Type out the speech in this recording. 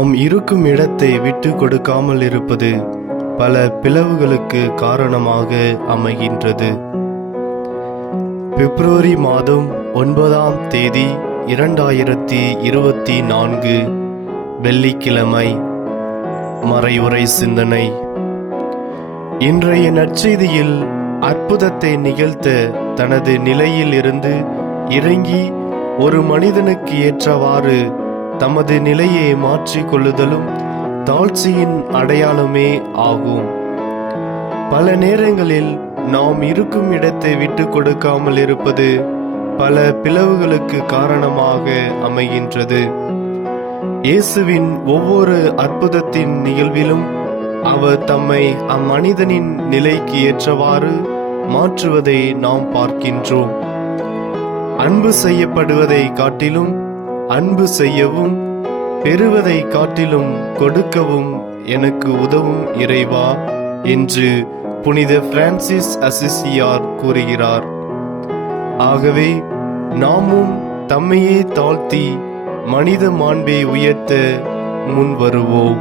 நாம் இருக்கும் இடத்தை விட்டு கொடுக்காமல் இருப்பது பல பிளவுகளுக்கு காரணமாக அமைகின்றது. பிப்ரவரி மாதம் ஒன்பதாம் தேதி இரண்டாயிரத்தி இருபத்தி நான்கு வெள்ளிக்கிழமை மறையுறை சிந்தனை. இன்றைய நற்செய்தியில் அற்புதத்தை நிகழ்த்த தனது நிலையில் இருந்து இறங்கி ஒரு மனிதனுக்கு ஏற்றவாறு தமது நிலையை மாற்றிக்கொள்ளுதலும் தாழ்ச்சியின் அடையாளமே ஆகும். பல நேரங்களில் நாம் இருக்கும் இடத்தை விட்டு கொடுக்காமல் இருப்பது பல பிளவுகளுக்கு காரணமாக அமைகின்றது. இயேசுவின் ஒவ்வொரு அற்புதத்தின் நிகழ்விலும் அவர் தம்மை அம்மனிதனின் நிலைக்கு ஏற்றவாறு மாற்றுவதை நாம் பார்க்கின்றோம். அன்பு செய்யப்படுவதை காட்டிலும் அன்பு செய்யவும் பெறுவதை காட்டிலும் கொடுக்கவும் எனக்கு உதவும் இறைவா என்று புனித பிரான்சிஸ் அசிசியார் கூறுகிறார். ஆகவே நாமும் தம்மையே தாழ்த்தி மனித மாண்பை உயர்த்த முன் வருவோம்